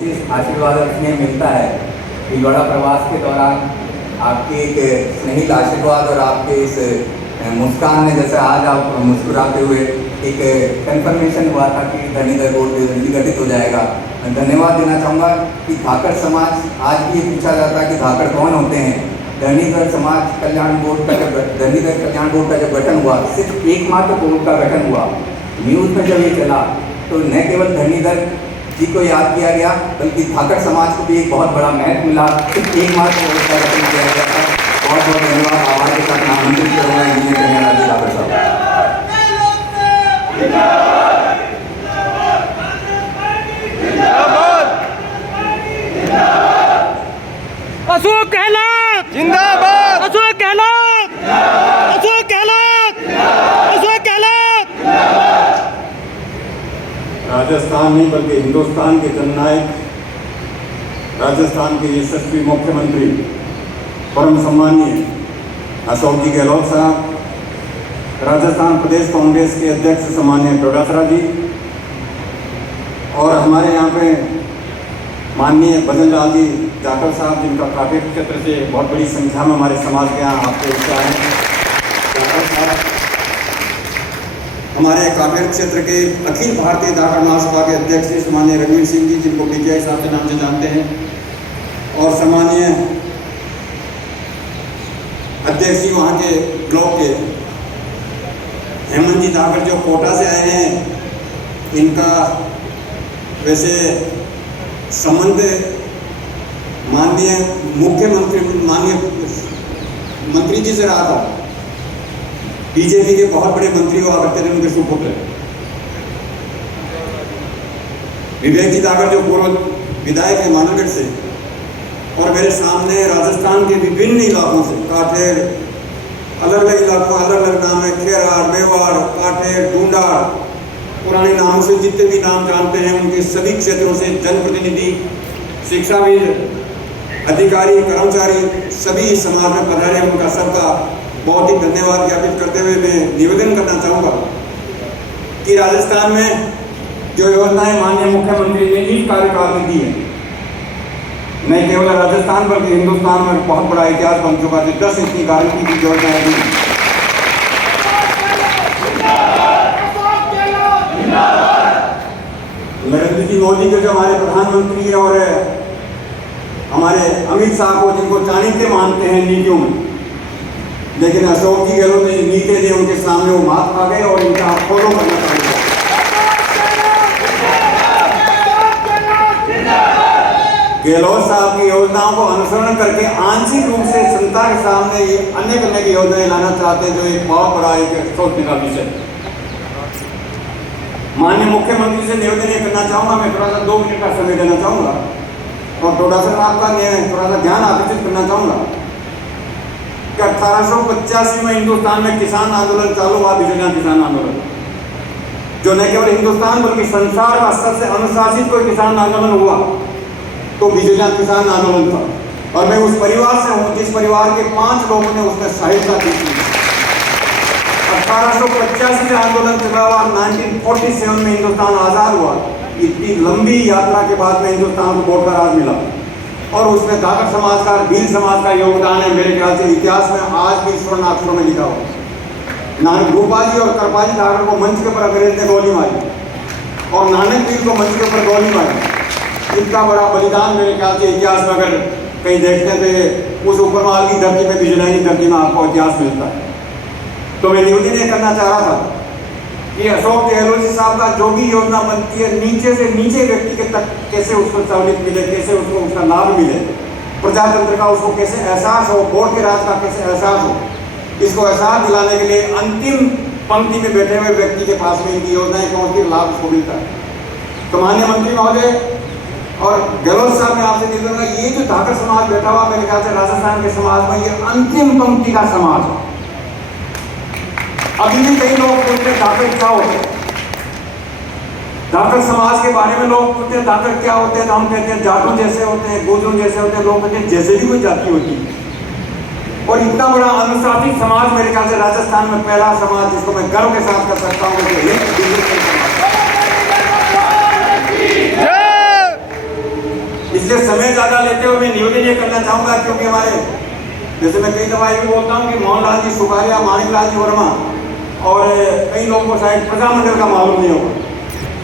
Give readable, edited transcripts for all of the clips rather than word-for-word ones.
विशेष आशीर्वाद और स्नेह मिलता है। भीलवाड़ा प्रवास के दौरान आपके एक स्नेहित आशीर्वाद और आपके इस मुस्कान ने, जैसे आज आप मुस्कुराते हुए एक कंफर्मेशन हुआ था कि धरणीधर बोर्ड जल्दी गठित हो जाएगा। मैं धन्यवाद देना चाहूँगा कि धाकड़ समाज, आज भी ये पूछा जाता है कि धाकड़ कौन होते हैं। धरणीधर समाज कल्याण बोर्ड का धरणीधर कल्याण बोर्ड का जब गठन हुआ, सिर्फ एकमात्र बोर्ड का गठन हुआ, न्यूज़ में जब ये चला तो न केवल धरणीधर जी को याद किया गया बल्कि धाकड़ समाज को भी एक बहुत बड़ा महत्व मिला। सिर्फ एकमात्र बोर्ड का गठन किया गया था। बहुत बहुत धन्यवाद। आवाज के साथ आमंत्रित करूँगा इंजीनियर कन्या जी धाकड़ साहब। अशोक गहलोत जिंदाबाद, अशोक गहलोत अशोक गहलोत अशोक गहलोत। राजस्थान नहीं बल्कि हिंदुस्तान के जननायक, राजस्थान के यशस्वी मुख्यमंत्री परम सम्मानीय अशोक जी गहलोत साहब, राजस्थान प्रदेश कांग्रेस के अध्यक्ष सम्मानीय डोडासरा जी, और हमारे यहाँ पे माननीय भजन लाल जी जाखड़ साहब, जिनका काफी क्षेत्र से बहुत बड़ी संख्या में हमारे समाज के यहाँ आपके उत्साह है। जाखड़ साहब हमारे काफी क्षेत्र के अखिल भारतीय धाकड़ महासभा के अध्यक्ष सम्मानीय रघुवीर सिंह जी, जिनको पीटीआई साहब के नाम से जानते हैं, और सम्मानीय अध्यक्ष जी वहाँ के ब्लॉक के हेमंत जी धाकड़, जो कोटा से आए हैं, इनका वैसे संबंध माननीय मुख्यमंत्री माननीय मंत्री जी से रहा था। बीजेपी के बहुत बड़े मंत्री हुआ करते थे, उनके सुपुत्र विवेक जी धाकड़, जो पूर्व विधायक है मानवगढ़ से, और मेरे सामने राजस्थान के विभिन्न इलाकों से, काठेर, अलग अलग इलाकों अलग अलग नाम है, खेरार, मेवाड़, काठेर, डूंडा, पुराने नामों से जितने भी नाम जानते हैं, उनके सभी क्षेत्रों से जनप्रतिनिधि, शिक्षाविद, अधिकारी, कर्मचारी सभी समाज में पधारे। उनका सबका बहुत ही धन्यवाद ज्ञापित करते हुए मैं निवेदन करना चाहूँगा कि राजस्थान में जो योजनाएं माननीय मुख्यमंत्री ने इस कार्यकाल में दी है, न केवल राजस्थान बल्कि हिंदुस्तान में बहुत बड़ा इतिहास बन चुका है। 10 इसकी गारंटी की योजनाएं दी। नरेंद्र जी मोदी के जो हमारे प्रधानमंत्री और हमारे अमित शाह को, जिनको चाणक्य मानते हैं नीतियों में, लेकिन अशोक जी गहलोत ने नीति दी, उनके सामने वो मात खा गए और इनका फॉलो करना चाहिए। गहलोत साहब की योजनाओं को अनुसरण करके आंशिक रूप से जनता के सामने ये अनेक अनेक योजनाएं लाना चाहते हैं, जो एक बहुत बड़ा एक सोचने का विषय। माननीय मुख्यमंत्री से निवेदन ये करना चाहूँगा, मैं थोड़ा सा 2 मिनट का समय देना चाहूँगा और डोडासरा साहब का थोड़ा सा ध्यान आकर्षित करना चाहूँगा कि 1885 में हिंदुस्तान में किसान आंदोलन चालू हुआ, बिजलियाँ किसान आंदोलन, जो न केवल हिंदुस्तान बल्कि संसार का सबसे अनुशासित कोई किसान आंदोलन हुआ तो बिजलियाँ किसान आंदोलन था। और मैं उस परिवार से हूँ जिस परिवार के 5 लोगों ने उसमें सहायता दी थी। 1885 में आंदोलन चला हुआ, 1947 में हिंदुस्तान आज़ाद हुआ। इतनी लंबी यात्रा के बाद में हिंदुस्तान को बोर्ड का राज मिला और उसमें धाकड़ समाज का, भील समाज का योगदान है। मेरे ख्याल से इतिहास में आज भी स्वर्ण अक्षरों में लिखा हुआ। नानक गोपाल जी और कृपाल जी धाकड़ को मंच के ऊपर अंग्रेज ने गोली मारी और नानक पीर को मंच के ऊपर गोली मारी। इनका बड़ा बलिदान मेरे ख्याल से इतिहास में अगर कहीं देखते हैं तो उस ऊपरवाल की धरती में, बिजलानी धरती में आपको इतिहास मिलता है। तो मैं निवेदन ये करना चाह रहा था कि अशोक गहलोत जी साहब का जो भी योजना बनती है, नीचे से नीचे व्यक्ति के तक कैसे उसको सहूलियत मिले, कैसे उसको उसका लाभ मिले, प्रजातंत्र का उसको कैसे एहसास हो, वोट के राज का कैसे एहसास हो, इसको एहसास दिलाने के लिए अंतिम पंक्ति में बैठे हुए व्यक्ति के पास में इनकी योजनाएं पहुँचती, लाभ उसको मिलता है। तो माननीय मंत्री महोदय और गहलोत साहब ने आपसे निवेदन किया, ये जो धाकड़ समाज बैठा हुआ मेरे ख्याल से राजस्थान के समाज में ये अंतिम पंक्ति का समाज है। अभी भी कई लोग पूछते हैं धाकड़ क्या होते हैं, धाकड़ समाज के बारे में लोग पूछते हैं धाकड़ क्या होते हैं, तो हम कहते हैं जाटों जैसे होते हैं, गोजों जैसे होते हैं। लोग कहते हैं जैसे भी कोई जाति होती है। और इतना बड़ा अनुशासित समाज मेरे ख्याल से राजस्थान में पहला समाज जिसको मैं गर्व के साथ कर सकता हूँ इसलिए समय ज़्यादा लेते हुए मैं निवेदन ये करना चाहूँगा, क्योंकि हमारे जैसे मैं कई दफ़ा ये भी बोलता हूँ कि मोहनलाल जी सुखारिया, माणिकलाल जी वर्मा और कई लोगों को शायद प्रजामंडल का मालूम नहीं होगा।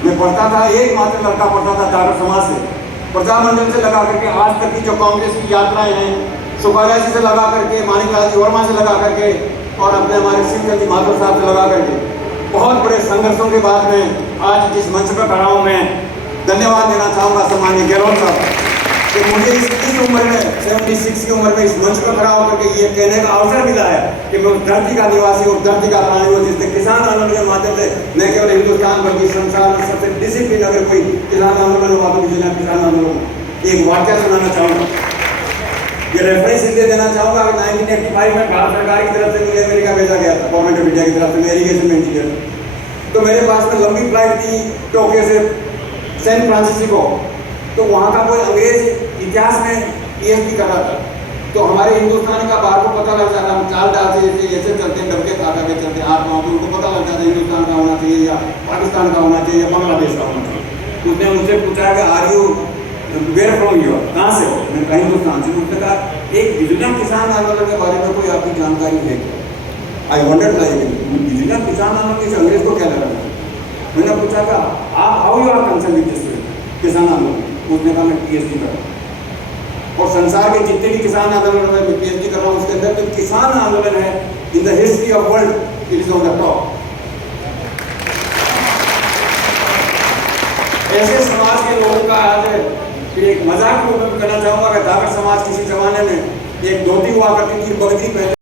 मैं पढ़ता था, एकमात्र लड़का पढ़ता था जागर समाज से, प्रजामंडल से लगा करके आज तक की जो कांग्रेस की यात्राएं हैं, सुखारिया जी से लगा करके, माणिकलाल जी वर्मा से लगा करके और अपने हमारे शिवचंद जी माधव साहब से लगा करके बहुत बड़े संघर्षों के बाद में आज जिस मंच पर खड़ा हूँ, मैं धन्यवाद देना चाहूँगा सम्माननीय गहलोत साहब कि मुझे इस उम्र में 76 की उम्र में इस मंच पर खड़ा होकर के ये कहने का अवसर मिला है कि मैं उस धरती का निवासी और धरती का प्राणी हूँ जिसने किसान आंदोलन के माध्यम से न केवल हिंदुस्तान बल्कि संसार में सबसे डिसिप्लिन अगर कोई किसान आंदोलन हुआ तो मुझे किसान आंदोलन एक वाक्य सुनाना चाहूँगा। ये रेफरेंस इसलिए देना चाहूँगा कि 1985 में भारत सरकार की तरफ से मुझे अमेरिका भेजा गया था, गवर्नमेंट ऑफ इंडिया की तरफ से, मैं इरीगेशन में इंजीनियर। तो मेरे पास में लंबी फ्लाइट थी टोक्यो से सैन फ्रांसिस्को, तो वहाँ का कोई अंग्रेज इतिहास में पीएचडी कर रहा था। तो हमारे हिंदुस्तान का बाहर को पता लग जाता, हम चाल डाल से ऐसे चलते डर के ताका के चलते हाथ पाँव, उनको पता लग जाता हिंदुस्तान का होना चाहिए या पाकिस्तान का होना चाहिए या बांग्लादेश का होना चाहिए। उसने मुझसे पूछा कि are you where from you, कहाँ से हो? मैंने कहा हिंदुस्तान से। उसने कहा एक बिजलिया किसान आंदोलन के बारे में कोई आपकी जानकारी है क्या? आई वंडर्ड लाइक बिजलिया किसान आंदोलन से अंग्रेज को क्या लगा? मैंने पूछा था आप how you are concern with this किसान आंदोलन? उसने कहा मैं पीएचडी कर रहा हूँ और संसार के जितने भी किसान आंदोलन में मैं पीएचडी कर रहा हूँ उसके अंदर जो किसान आंदोलन है in the history of world it is on the top. ऐसे समाज के लोगों का आज एक मजाक के रूप में करना चाहूँगा कि जागर समाज किसी जमाने में एक धोती हुआ करती थी, बगदी पहले